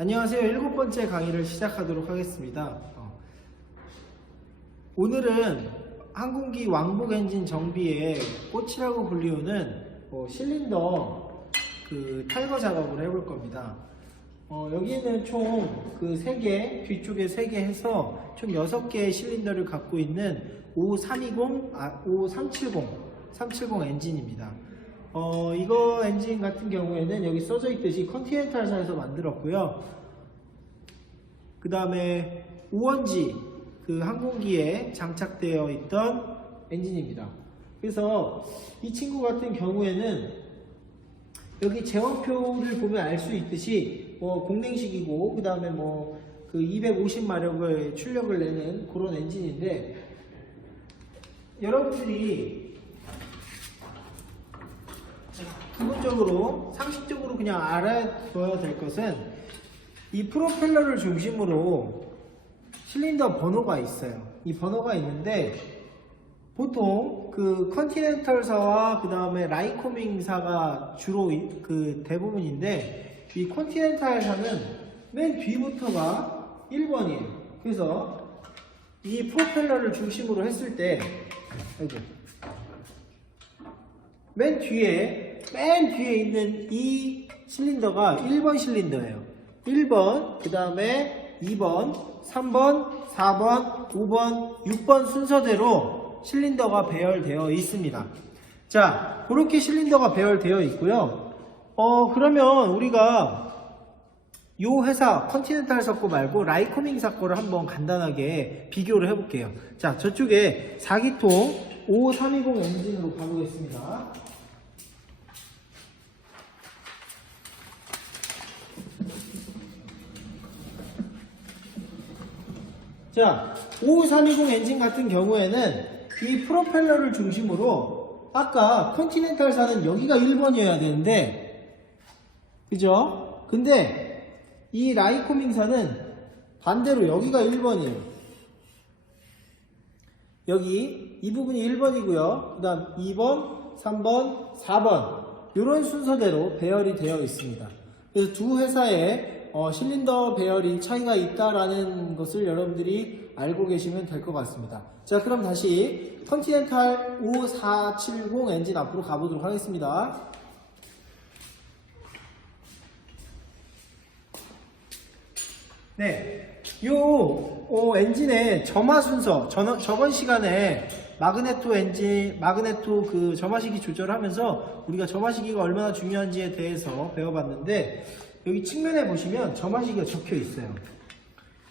안녕하세요. 7번째 강의를 시작하도록 하겠습니다. 오늘은 항공기 왕복 엔진 정비의 꽃이라고 불리우는 실린더 탈거 작업을 해볼 겁니다. 여기는 총 3개, 뒤쪽에 3개 해서 총 6개의 실린더를 갖고 있는 5370 엔진입니다. 이거 엔진 같은 경우에는 여기 써져 있듯이 컨티넨탈사에서 만들었고요. 그 다음에 우원지 항공기에 장착되어 있던 엔진입니다. 그래서 이 친구 같은 경우에는 여기 제원표를 보면 알 수 있듯이 공냉식이고 그 다음에 250마력의 출력을 내는 그런 엔진인데, 여러분들이 기본적으로 상식적으로 그냥 알아둬야 될 것은 이 프로펠러를 중심으로 실린더 번호가 있어요. 이 번호가 있는데 보통 컨티넨탈사와 그 다음에 라이코밍사가 주로 대부분인데, 이 컨티넨탈사는 맨 뒤부터가 1번이에요. 그래서 이 프로펠러를 중심으로 했을 때 맨 뒤에 있는 이 실린더가 1번 실린더예요. 1번, 그 다음에 2번, 3번, 4번, 5번, 6번 순서대로 실린더가 배열되어 있습니다. 자, 그렇게 실린더가 배열되어 있고요. 그러면 우리가 요 회사 컨티넨탈사 거 말고 라이코밍사 거를 한번 간단하게 비교를 해볼게요. 자, 저쪽에 4기통 5320 엔진으로 가보겠습니다. 자, 5320 엔진 같은 경우에는 이 프로펠러를 중심으로 아까 컨티넨탈사는 여기가 1번이어야 되는데, 그죠? 근데 이 라이코밍사는 반대로 여기가 1번이에요. 여기 이 부분이 1번이고요. 그 다음 2번, 3번, 4번 이런 순서대로 배열이 되어 있습니다. 그래서 두 회사의 실린더 배열이 차이가 있다라는 것을 여러분들이 알고 계시면 될 것 같습니다. 자, 그럼 다시 컨티넨탈 5470 엔진 앞으로 가보도록 하겠습니다. 네, 요 엔진의 점화 순서, 저번 시간에 마그네토 점화시기 조절하면서 우리가 점화시기가 얼마나 중요한지에 대해서 배워봤는데, 여기 측면에 보시면 점화시기가 적혀 있어요.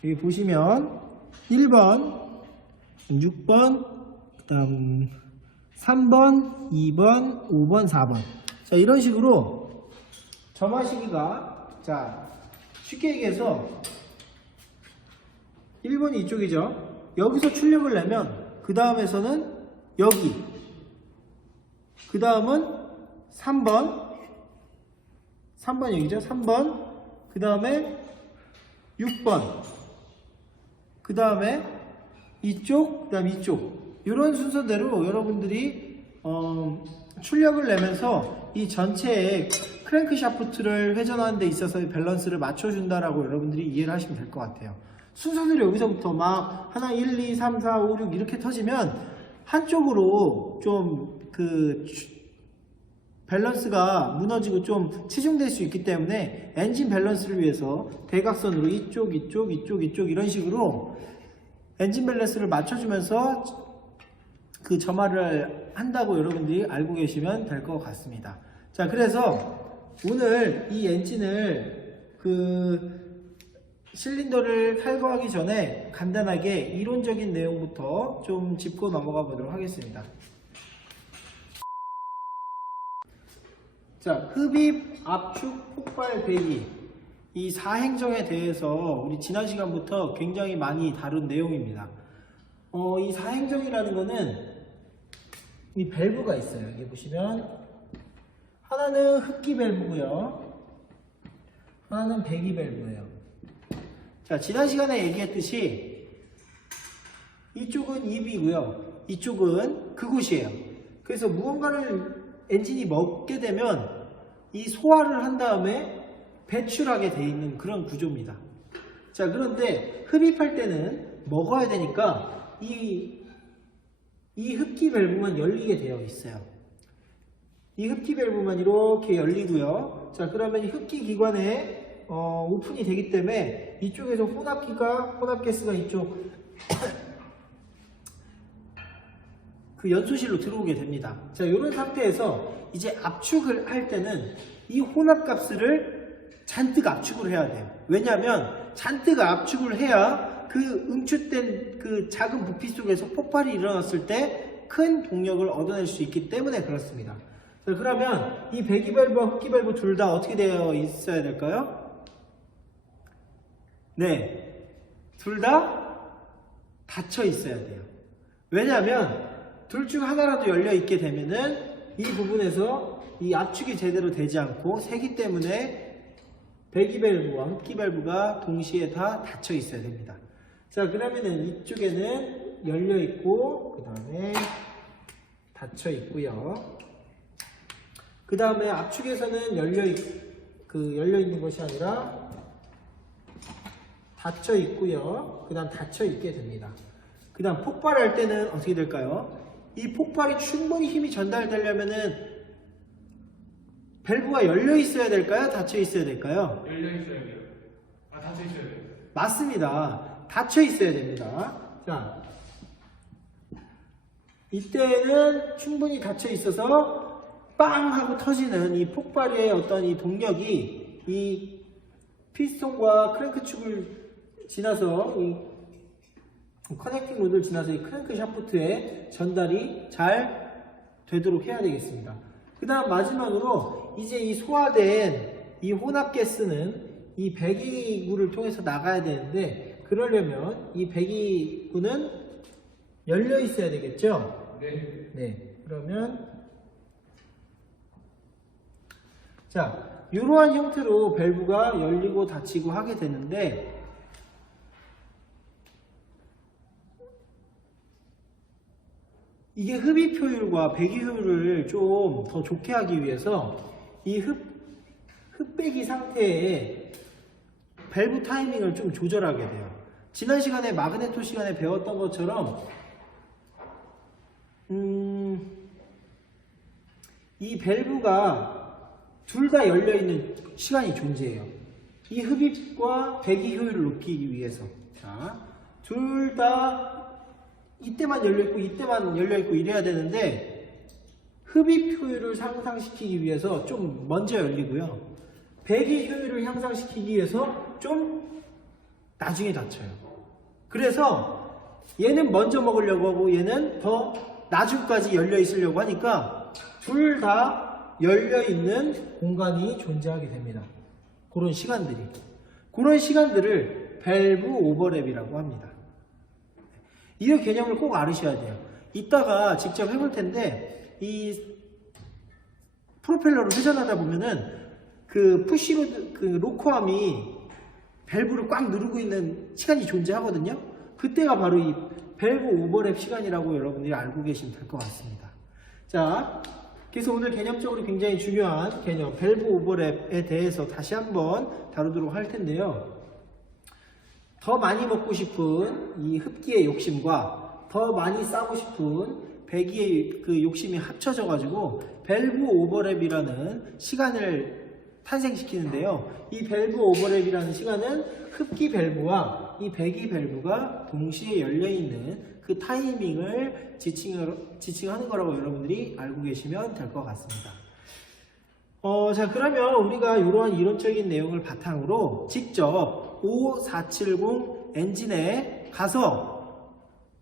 여기 보시면 1번, 6번, 그 다음 3번, 2번, 5번, 4번. 자, 이런 식으로 점화시기가, 자, 쉽게 얘기해서 1번이 이쪽이죠. 여기서 출력을 내면 그 다음에서는 여기, 그 다음은 3번 여기죠. 3번, 그 다음에 6번, 그 다음에 이쪽, 그 다음에 이쪽, 이런 순서대로 여러분들이 출력을 내면서 이 전체의 크랭크 샤프트를 회전하는 데 있어서 밸런스를 맞춰준다라고 여러분들이 이해를 하시면 될 것 같아요. 순서대로 여기서부터 막 하나 1, 2, 3, 4, 5, 6 이렇게 터지면 한쪽으로 좀 밸런스가 무너지고 좀 치중될 수 있기 때문에 엔진 밸런스를 위해서 대각선으로 이쪽 이런 식으로 엔진 밸런스를 맞춰주면서 점화를 한다고 여러분들이 알고 계시면 될 것 같습니다. 자, 그래서 오늘 이 엔진을 실린더를 탈거하기 전에 간단하게 이론적인 내용부터 좀 짚고 넘어가 보도록 하겠습니다. 자, 흡입, 압축, 폭발, 배기, 이 4행정에 대해서 우리 지난 시간부터 굉장히 많이 다룬 내용입니다. 이 4행정이라는 거는 이 밸브가 있어요. 여기 보시면 하나는 흡기 밸브고요, 하나는 배기 밸브예요. 자, 지난 시간에 얘기했듯이 이쪽은 입이고요, 이쪽은 그곳이에요. 그래서 무언가를 엔진이 먹게 되면 이 소화를 한 다음에 배출하게 돼 있는 그런 구조입니다. 자, 그런데 흡입할 때는 먹어야 되니까 이 흡기 밸브만 열리게 되어 있어요. 이 흡기 밸브만 이렇게 열리고요. 자, 그러면 이 흡기 기관에 오픈이 되기 때문에 이쪽에서 혼합가스가 이쪽 그 연소실로 들어오게 됩니다. 자, 이런 상태에서 이제 압축을 할 때는 이 혼합가스를 잔뜩 압축을 해야 돼요. 왜냐하면 잔뜩 압축을 해야 그 응축된 그 작은 부피 속에서 폭발이 일어났을 때 큰 동력을 얻어낼 수 있기 때문에 그렇습니다. 자, 그러면 이 배기 밸브와 흡기 밸브 둘 다 어떻게 되어 있어야 될까요? 네, 둘 다 닫혀 있어야 돼요. 왜냐하면 둘 중 하나라도 열려 있게 되면은 이 부분에서 이 압축이 제대로 되지 않고 새기 때문에 배기 밸브와 흡기 밸브가 동시에 다 닫혀 있어야 됩니다. 자, 그러면은 이쪽에는 열려 있고 그 다음에 닫혀 있고요. 그 다음에 압축에서는 열려 있는 것이 아니라 닫혀 있고요. 그 다음 닫혀 있게 됩니다. 그 다음 폭발할 때는 어떻게 될까요? 이 폭발이 충분히 힘이 전달되려면은 밸브가 열려 있어야 될까요? 닫혀 있어야 될까요? 열려 있어야 돼요. 아, 닫혀 있어야 돼요. 맞습니다. 닫혀 있어야 됩니다. 자, 이때는 충분히 닫혀 있어서 빵 하고 터지는 이 폭발의 어떤 이 동력이 이 피스톤과 크랭크 축을 지나서 이 커넥팅 로드를 지나서 이 크랭크 샤프트에 전달이 잘 되도록 해야 되겠습니다. 그 다음 마지막으로 이제 이 소화된 이 혼합가스는 이 배기구를 통해서 나가야 되는데 그러려면 이 배기구는 열려 있어야 되겠죠? 네. 네. 그러면 자, 이러한 형태로 밸브가 열리고 닫히고 하게 되는데 이게 흡입 효율과 배기 효율을 좀 더 좋게 하기 위해서 이 흡배기 상태에 밸브 타이밍을 좀 조절하게 돼요. 지난 시간에 마그네토 시간에 배웠던 것처럼 이 밸브가 둘 다 열려있는 시간이 존재해요. 이 흡입과 배기 효율을 높이기 위해서. 자, 둘 다 이때만 열려있고 이때만 열려있고 이래야 되는데 흡입 효율을 상승시키기 위해서 좀 먼저 열리고요. 배기 효율을 향상시키기 위해서 좀 나중에 닫혀요. 그래서 얘는 먼저 먹으려고 하고 얘는 더 나중까지 열려 있으려고 하니까 둘 다 열려 있는 공간이 존재하게 됩니다. 그런 시간들을 밸브 오버랩이라고 합니다. 이 개념을 꼭 알으셔야 돼요. 이따가 직접 해볼 텐데 이 프로펠러를 회전하다 보면은 그 푸시로드 그 로커암이 밸브를 꽉 누르고 있는 시간이 존재하거든요. 그때가 바로 이 밸브 오버랩 시간이라고 여러분들이 알고 계시면 될 것 같습니다. 자, 그래서 오늘 개념적으로 굉장히 중요한 개념 밸브 오버랩에 대해서 다시 한번 다루도록 할 텐데요. 더 많이 먹고 싶은 이 흡기의 욕심과 더 많이 싸고 싶은 배기의 그 욕심이 합쳐져 가지고 밸브 오버랩이라는 시간을 탄생시키는데요. 이 밸브 오버랩이라는 시간은 흡기 밸브와 이 배기 밸브가 동시에 열려있는 그 타이밍을 지칭하는 거라고 여러분들이 알고 계시면 될 것 같습니다. 자, 그러면 우리가 이러한 이론적인 내용을 바탕으로 직접 5470 엔진에 가서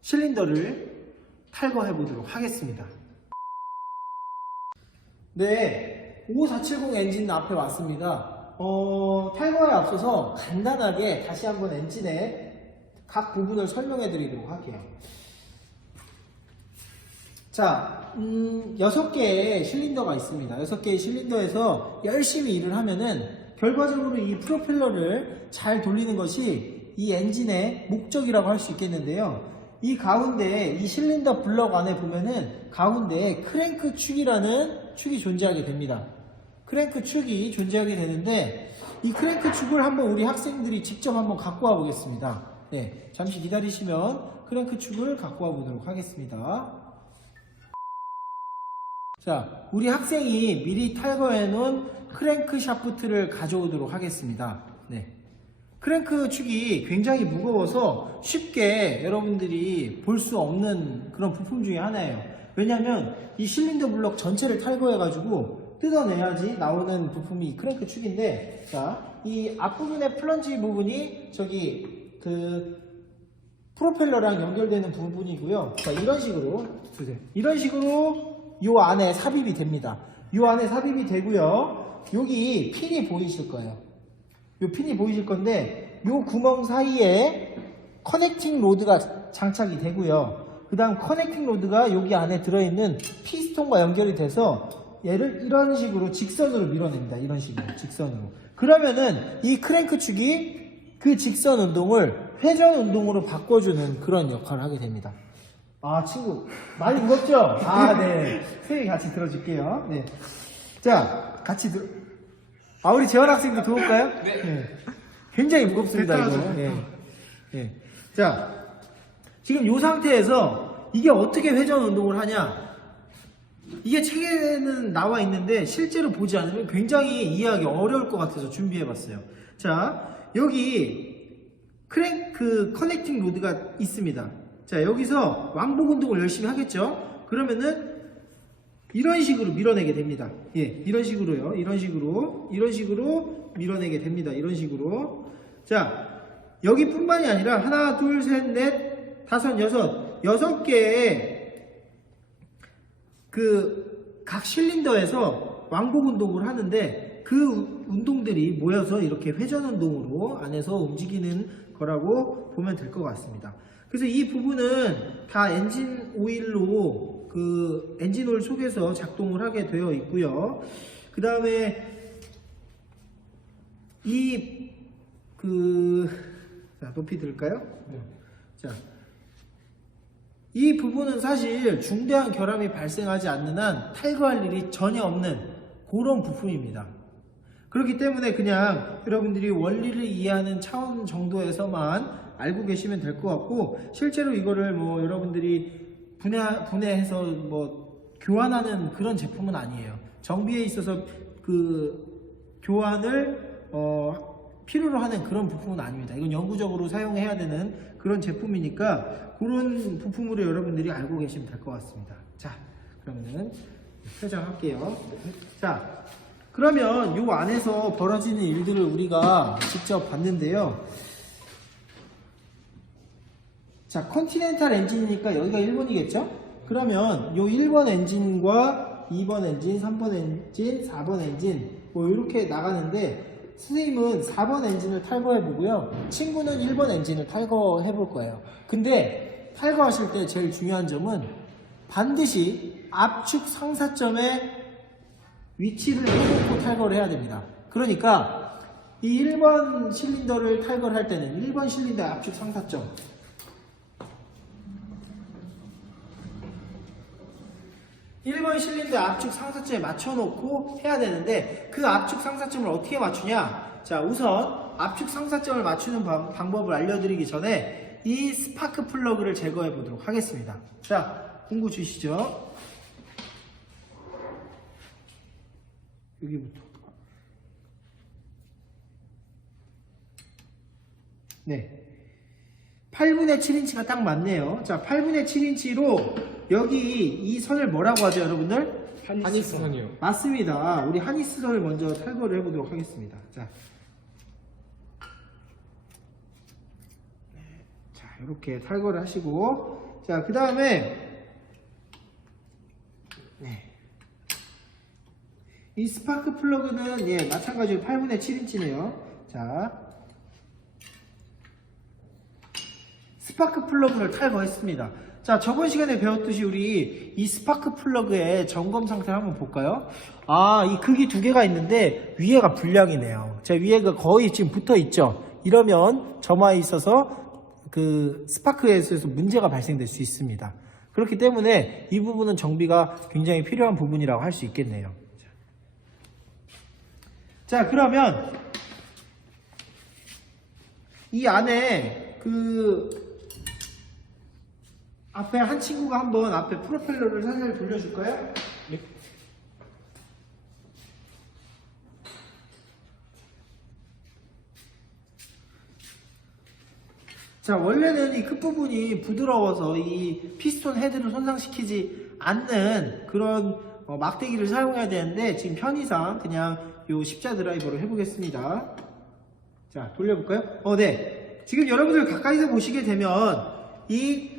실린더를 탈거해 보도록 하겠습니다. 네, 5470 엔진 앞에 왔습니다. 탈거에 앞서서 간단하게 다시 한번 엔진의 각 부분을 설명해 드리도록 할게요. 자, 6개의 실린더가 있습니다. 6개의 실린더에서 열심히 일을 하면은 결과적으로 이 프로펠러를 잘 돌리는 것이 이 엔진의 목적이라고 할 수 있겠는데요. 이 가운데 이 실린더 블럭 안에 보면은 가운데에 크랭크 축이라는 축이 존재하게 됩니다. 크랭크 축이 존재하게 되는데 이 크랭크 축을 한번 우리 학생들이 직접 한번 갖고 와 보겠습니다. 네, 잠시 기다리시면 크랭크 축을 갖고 와 보도록 하겠습니다. 자, 우리 학생이 미리 탈거해 놓은 크랭크 샤프트를 가져오도록 하겠습니다. 네. 크랭크 축이 굉장히 무거워서 쉽게 여러분들이 볼 수 없는 그런 부품 중에 하나예요. 왜냐하면 이 실린더 블럭 전체를 탈거해 가지고 뜯어내야지 나오는 부품이 크랭크 축인데, 자, 이 앞부분의 플런지 부분이 저기 그 프로펠러랑 연결되는 부분이고요. 자, 이런 식으로 이런 식으로 요 안에 삽입이 됩니다. 요 안에 삽입이 되고요. 여기 핀이 보이실 거예요. 요 핀이 보이실 건데, 요 구멍 사이에 커넥팅 로드가 장착이 되고요. 그 다음 커넥팅 로드가 여기 안에 들어있는 피스톤과 연결이 돼서 얘를 이런 식으로 직선으로 밀어냅니다. 이런 식으로 직선으로. 그러면은 이 크랭크 축이 그 직선 운동을 회전 운동으로 바꿔주는 그런 역할을 하게 됩니다. 아, 친구 많이 무겁죠? 아, 네. 선생님이 같이 들어줄게요. 네. 자, 같이 우리 재원 학생도 들어올까요? 네. 굉장히 무겁습니다, 이거. 네. 네. 자, 지금 이 상태에서 이게 어떻게 회전 운동을 하냐? 이게 책에는 나와 있는데 실제로 보지 않으면 굉장히 이해하기 어려울 것 같아서 준비해봤어요. 자, 여기 크랭크 커넥팅 로드가 있습니다. 자, 여기서 왕복 운동을 열심히 하겠죠? 그러면은 이런 식으로 밀어내게 됩니다. 예, 이런 식으로요. 이런 식으로 밀어내게 됩니다. 이런 식으로. 자, 여기뿐만이 아니라 하나, 둘, 셋, 넷, 다섯, 여섯 개의 그 각 실린더에서 왕복 운동을 하는데, 그 운동들이 모여서 이렇게 회전 운동으로 안에서 움직이는 거라고 보면 될 것 같습니다. 그래서 이 부분은 다 엔진 오일로 그 엔진 오일 속에서 작동을 하게 되어 있고요. 그 다음에 자, 높이 들을까요? 네. 자, 이 부분은 사실 중대한 결함이 발생하지 않는 한 탈거할 일이 전혀 없는 그런 부품입니다. 그렇기 때문에 그냥 여러분들이 원리를 이해하는 차원 정도에서만 알고 계시면 될 것 같고, 실제로 이거를 뭐 여러분들이 분해해서 뭐 교환하는 그런 제품은 아니에요. 정비에 있어서 그 교환을 필요로 하는 그런 부품은 아닙니다. 이건 영구적으로 사용해야 되는 그런 제품이니까 그런 부품으로 여러분들이 알고 계시면 될 것 같습니다. 자, 그러면은 퇴장할게요. 자, 그러면 요 안에서 벌어지는 일들을 우리가 직접 봤는데요. 자, 컨티넨탈 엔진이니까 여기가 1번이겠죠? 그러면 요 1번 엔진과 2번 엔진, 3번 엔진, 4번 엔진 뭐 이렇게 나가는데, 선생님은 4번 엔진을 탈거해 보고요. 친구는 1번 엔진을 탈거해 볼 거예요. 근데 탈거하실 때 제일 중요한 점은 반드시 압축 상사점의 위치를 해놓고 탈거를 해야 됩니다. 그러니까 이 1번 실린더를 탈거를 할 때는 1번 실린더의 압축 상사점, 1번 실린더 압축 상사점에 맞춰놓고 해야 되는데, 그 압축 상사점을 어떻게 맞추냐? 자, 우선 압축 상사점을 맞추는 방법을 알려드리기 전에 이 스파크 플러그를 제거해 보도록 하겠습니다. 자, 공구 주시죠. 여기부터. 네. 8분의 7인치가 딱 맞네요. 자, 8분의 7인치로 여기 이 선을 뭐라고 하죠, 여러분들? 하니스선이요. 맞습니다. 우리 하니스선을 먼저 탈거를 해보도록 하겠습니다. 자, 이렇게 탈거를 하시고, 자, 그 다음에 이 스파크 플러그는 예, 마찬가지로 8분의 7인치네요. 자, 스파크 플러그를 탈거했습니다. 자, 저번 시간에 배웠듯이 우리 이 스파크 플러그의 점검 상태를 한번 볼까요? 아, 이 극이 두 개가 있는데 위에가 불량이네요. 자, 위에가 거의 지금 붙어 있죠. 이러면 점화에 있어서 그 스파크에서 문제가 발생될 수 있습니다. 그렇기 때문에 이 부분은 정비가 굉장히 필요한 부분이라고 할 수 있겠네요. 자, 그러면 이 안에 앞에 한 친구가 한번 앞에 프로펠러를 살살 돌려줄까요? 네. 자, 원래는 이 끝부분이 부드러워서 이 피스톤 헤드를 손상시키지 않는 그런 막대기를 사용해야 되는데 지금 편의상 그냥 요 십자 드라이버로 해보겠습니다. 자, 돌려볼까요? 네. 지금 여러분들 가까이서 보시게 되면 이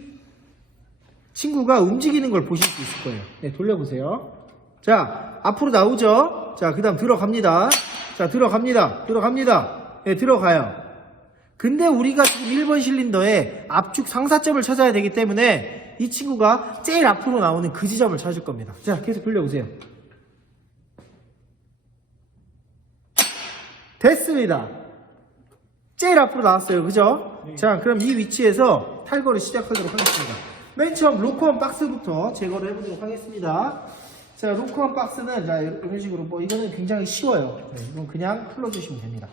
친구가 움직이는 걸 보실 수 있을 거예요. 네, 돌려보세요. 자, 앞으로 나오죠? 자, 그 다음 들어갑니다. 자, 들어갑니다. 네, 들어가요. 근데 우리가 지금 1번 실린더의 압축 상사점을 찾아야 되기 때문에 이 친구가 제일 앞으로 나오는 그 지점을 찾을 겁니다. 자, 계속 돌려보세요. 됐습니다. 제일 앞으로 나왔어요. 그죠? 네. 자, 그럼 이 위치에서 탈거를 시작하도록 하겠습니다. 맨 처음 로커원 박스부터 제거를 해보도록 하겠습니다. 자, 로커원 박스는 자, 이런 식으로 이거는 굉장히 쉬워요. 네, 이건 그냥 풀어주시면 됩니다.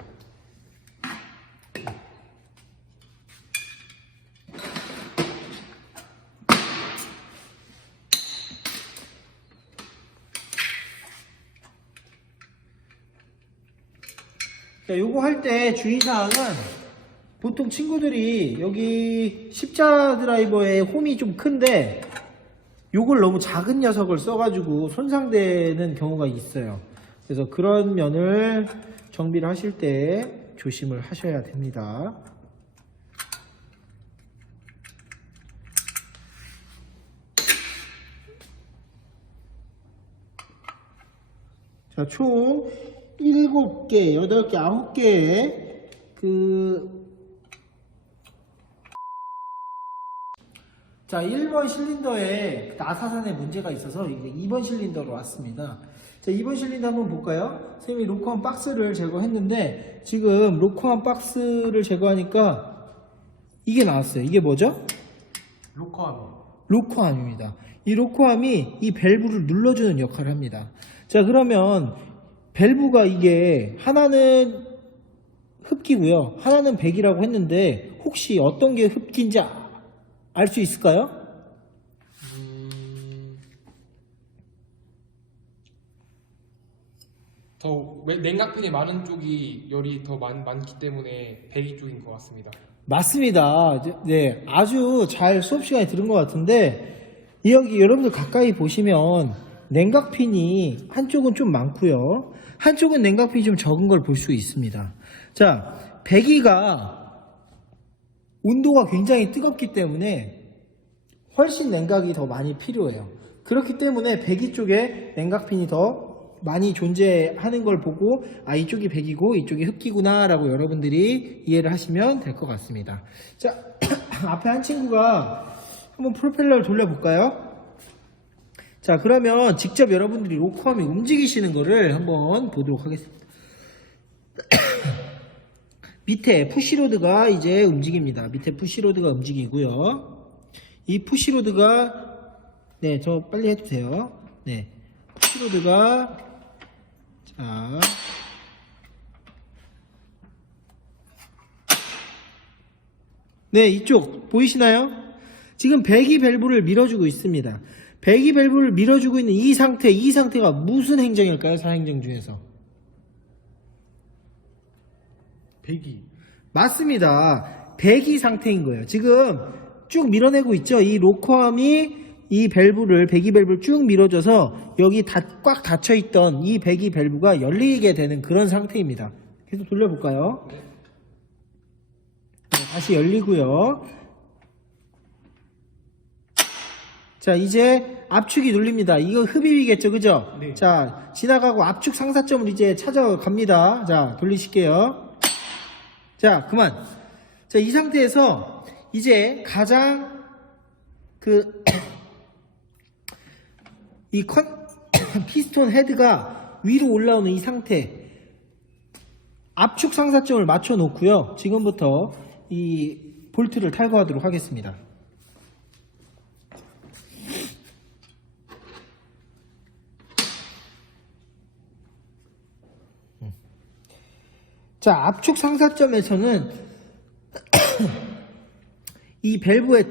자, 요거 할 때 주의사항은 보통 친구들이 여기 십자 드라이버의 홈이 좀 큰데 요걸 너무 작은 녀석을 써가지고 손상되는 경우가 있어요. 그래서 그런 면을 정비를 하실 때 조심을 하셔야 됩니다. 자, 총 7개, 8개, 9개의 자, 1번 실린더에 나사산에 문제가 있어서 이제 2번 실린더로 왔습니다. 자, 2번 실린더 한번 볼까요? 선생님이 로커암 박스를 제거했는데 지금 로커암 박스를 제거하니까 이게 나왔어요. 이게 뭐죠? 로커암입니다. 이 로커암이 이 밸브를 눌러주는 역할을 합니다. 자, 그러면 밸브가 이게 하나는 흡기고요. 하나는 배기라고 했는데 혹시 어떤 게 흡기인지 알 수 있을까요? 더 냉각팬이 많은 쪽이 열이 더 많기 때문에 배기 쪽인 것 같습니다. 맞습니다. 네, 아주 잘 수업 시간에 들은 것 같은데 여기 여러분들 가까이 보시면 냉각핀이 한쪽은 좀 많고요. 한쪽은 냉각핀이 좀 적은 걸 볼 수 있습니다. 자, 배기가 온도가 굉장히 뜨겁기 때문에 훨씬 냉각이 더 많이 필요해요. 그렇기 때문에 배기 쪽에 냉각핀이 더 많이 존재하는 걸 보고 이쪽이 배기고 이쪽이 흡기구나 라고 여러분들이 이해를 하시면 될 것 같습니다. 자, 앞에 한 친구가 한번 프로펠러를 돌려볼까요? 자, 그러면 직접 여러분들이 로커암이 움직이시는 거를 한번 보도록 하겠습니다. 밑에 푸시로드가 이제 움직입니다. 밑에 푸시로드가 움직이고요. 이 푸시로드가 네, 저 빨리 해주세요. 네, 푸시로드가 자, 네, 이쪽 보이시나요? 지금 배기 밸브를 밀어주고 있습니다. 배기 밸브를 밀어주고 있는 이 상태가 무슨 행정일까요? 4행정 중에서 배기. 맞습니다. 배기 상태인 거예요. 지금 쭉 밀어내고 있죠. 이 로커암이 이 밸브를 배기 밸브를 쭉 밀어줘서 여기 꽉 닫혀있던 이 배기 밸브가 열리게 되는 그런 상태입니다. 계속 돌려볼까요? 네. 네, 다시 열리고요. 자, 이제 압축이 눌립니다. 이거 흡입이겠죠, 그죠? 네. 자, 지나가고 압축 상사점을 이제 찾아갑니다. 자, 돌리실게요. 자, 그만. 자, 이 상태에서 이제 가장 이 피스톤 헤드가 위로 올라오는 이 상태 압축 상사점을 맞춰 놓고요. 지금부터 이 볼트를 탈거하도록 하겠습니다. 자, 압축 상사점에서는 이 밸브에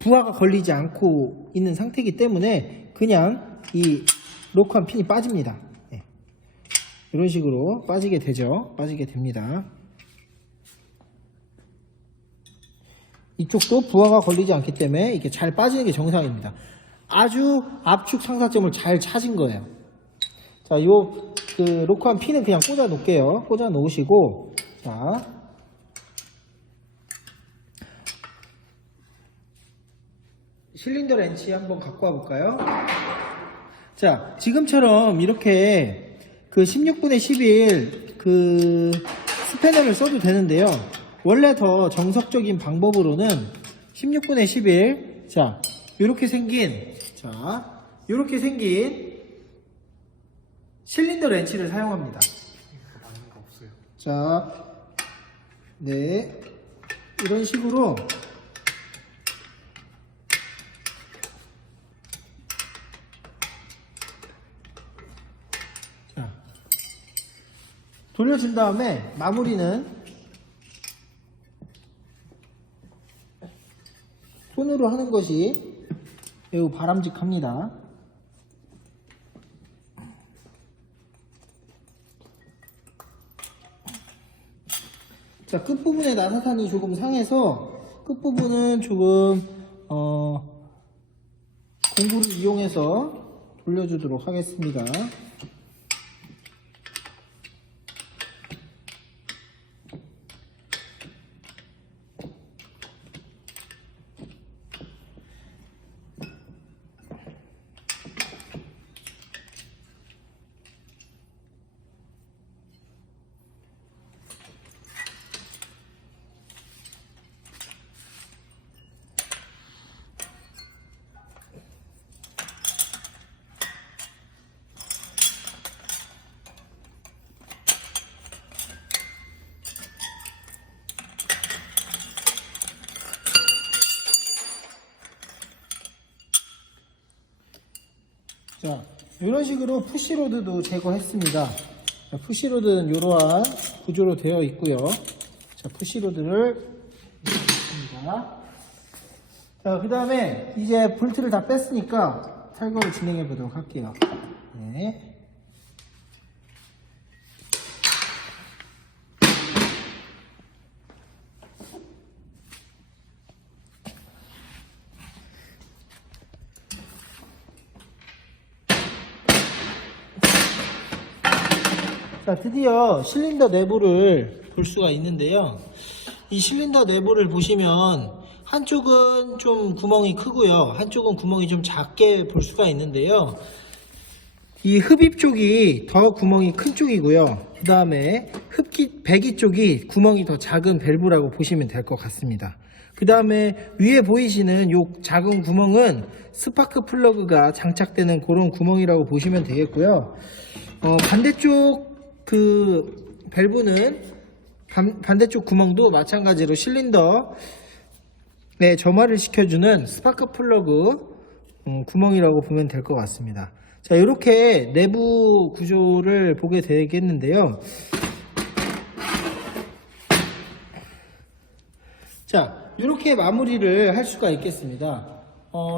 부하가 걸리지 않고 있는 상태이기 때문에 그냥 이 로크한 핀이 빠집니다. 네. 이런 식으로 빠지게 되죠. 빠지게 됩니다. 이쪽도 부하가 걸리지 않기 때문에 이렇게 잘 빠지는 게 정상입니다. 아주 압축 상사점을 잘 찾은 거예요. 자, 그 로크한 핀은 그냥 꽂아 놓을게요. 꽂아 놓으시고, 자, 실린더 렌치 한번 갖고 와 볼까요? 자, 지금처럼 이렇게 그 16분의 11 그 스패너를 써도 되는데요. 원래 더 정석적인 방법으로는 16분의 11, 자, 이렇게 생긴 실린더 렌치를 사용합니다. 맞는 거 없어요. 자, 네, 이런 식으로 자, 돌려준 다음에 마무리는 손으로 하는 것이 매우 바람직합니다. 자, 끝부분에 나사탄이 조금 상해서 끝부분은 조금 공구를 이용해서 돌려주도록 하겠습니다. 자, 이런 식으로 푸시로드도 제거했습니다. 자, 푸시로드는 이러한 구조로 되어 있고요. 자, 푸시로드를 넣습니다. 자, 그 다음에 이제 볼트를 다 뺐으니까 탈거를 진행해 보도록 할게요. 네. 자, 드디어 실린더 내부를 볼 수가 있는데요. 이 실린더 내부를 보시면 한쪽은 좀 구멍이 크고요. 한쪽은 구멍이 좀 작게 볼 수가 있는데요. 이 흡입 쪽이 더 구멍이 큰 쪽이고요. 그 다음에 배기 쪽이 구멍이 더 작은 밸브라고 보시면 될 것 같습니다. 그 다음에 위에 보이시는 이 작은 구멍은 스파크 플러그가 장착되는 그런 구멍이라고 보시면 되겠고요. 반대쪽 그 밸브는 반대쪽 구멍도 마찬가지로 실린더에 점화를 시켜주는 스파크 플러그 구멍이라고 보면 될 것 같습니다. 자, 이렇게 내부 구조를 보게 되겠는데요. 자, 이렇게 마무리를 할 수가 있겠습니다.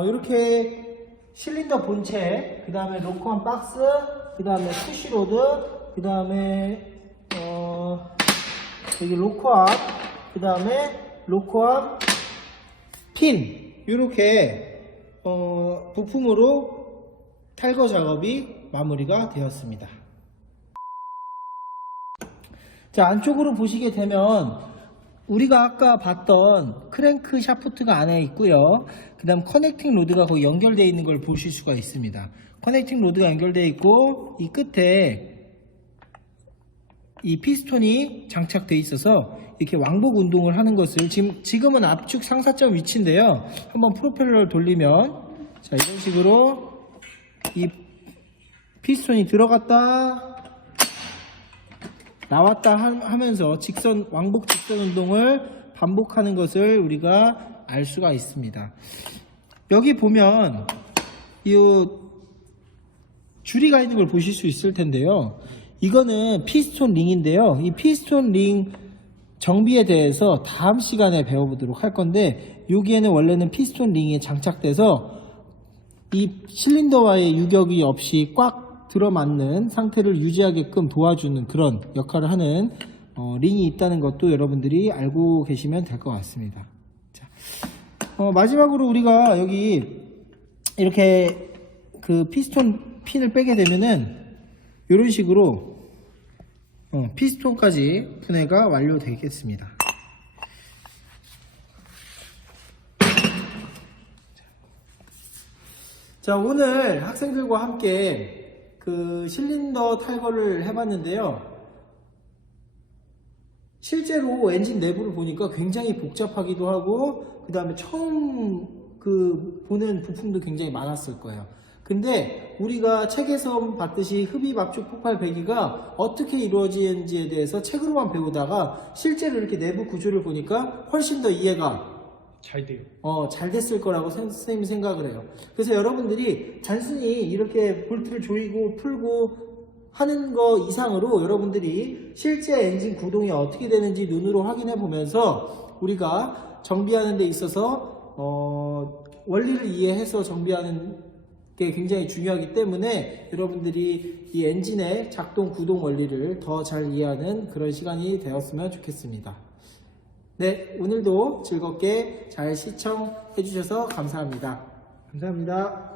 이렇게 실린더 본체, 그 다음에 로커한 박스, 그 다음에 푸시로드, 그 다음에 여기 로커암, 그 다음에 로커암 핀, 이렇게 부품으로 탈거 작업이 마무리가 되었습니다. 자, 안쪽으로 보시게 되면 우리가 아까 봤던 크랭크 샤프트가 안에 있고요. 그 다음 커넥팅 로드가 거기 연결되어 있는 걸 보실 수가 있습니다. 커넥팅 로드가 연결되어 있고 이 끝에 이 피스톤이 장착되어 있어서 이렇게 왕복 운동을 하는 것을 지금은 압축 상사점 위치인데요. 한번 프로펠러를 돌리면 자, 이런 식으로 이 피스톤이 들어갔다 나왔다 하면서 왕복 직선 운동을 반복하는 것을 우리가 알 수가 있습니다. 여기 보면 이 줄이가 있는 걸 보실 수 있을 텐데요. 이거는 피스톤 링인데요. 이 피스톤 링 정비에 대해서 다음 시간에 배워보도록 할 건데, 여기에는 원래는 피스톤 링이 장착돼서 이 실린더와의 유격이 없이 꽉 들어맞는 상태를 유지하게끔 도와주는 그런 역할을 하는 링이 있다는 것도 여러분들이 알고 계시면 될 것 같습니다. 자, 마지막으로 우리가 여기 이렇게 그 피스톤 핀을 빼게 되면은 이런 식으로 피스톤까지 분해가 완료되겠습니다. 자, 오늘 학생들과 함께 그 실린더 탈거를 해봤는데요. 실제로 엔진 내부를 보니까 굉장히 복잡하기도 하고, 그 다음에 처음 보는 부품도 굉장히 많았을 거예요. 근데 우리가 책에서 봤듯이 흡입, 압축, 폭발, 배기가 어떻게 이루어지는지에 대해서 책으로만 배우다가 실제로 이렇게 내부 구조를 보니까 훨씬 더 이해가 잘 돼요. 잘 됐을 거라고 선생님이 생각을 해요. 그래서 여러분들이 단순히 이렇게 볼트를 조이고 풀고 하는 거 이상으로 여러분들이 실제 엔진 구동이 어떻게 되는지 눈으로 확인해 보면서 우리가 정비하는 데 있어서 원리를 이해해서 정비하는 게 굉장히 중요하기 때문에 여러분들이 이 엔진의 작동 구동 원리를 더 잘 이해하는 그런 시간이 되었으면 좋겠습니다. 네, 오늘도 즐겁게 잘 시청해 주셔서 감사합니다. 감사합니다.